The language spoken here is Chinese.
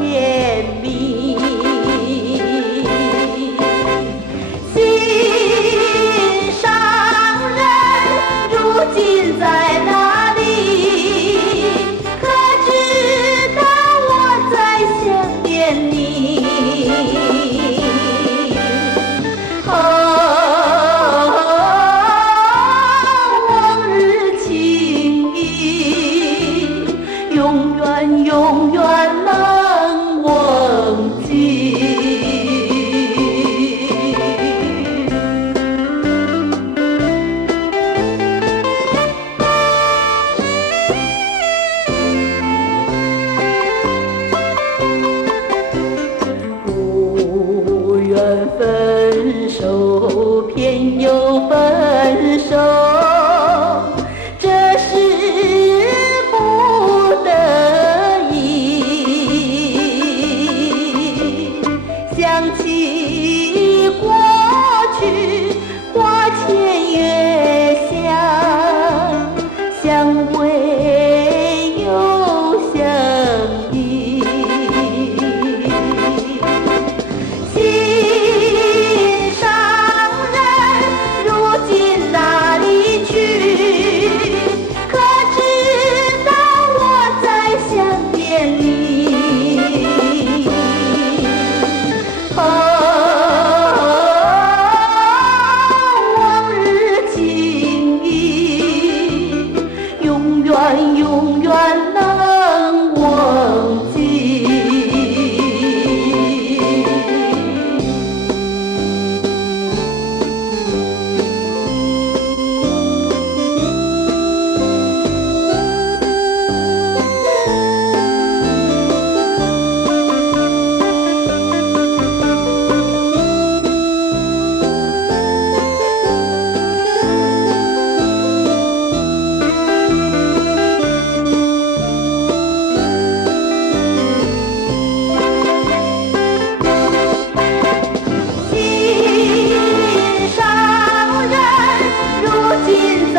甜蜜。心上人如今在哪里？可知道我在想念你？往日情谊，永远永远难忘记。不愿分手，偏又分手，这是不得已。想起过去，花前月下，相偎又相依。心上人如今哪里去？可知道我在想念你？往日情谊，永远永远难忘记。心上人如今在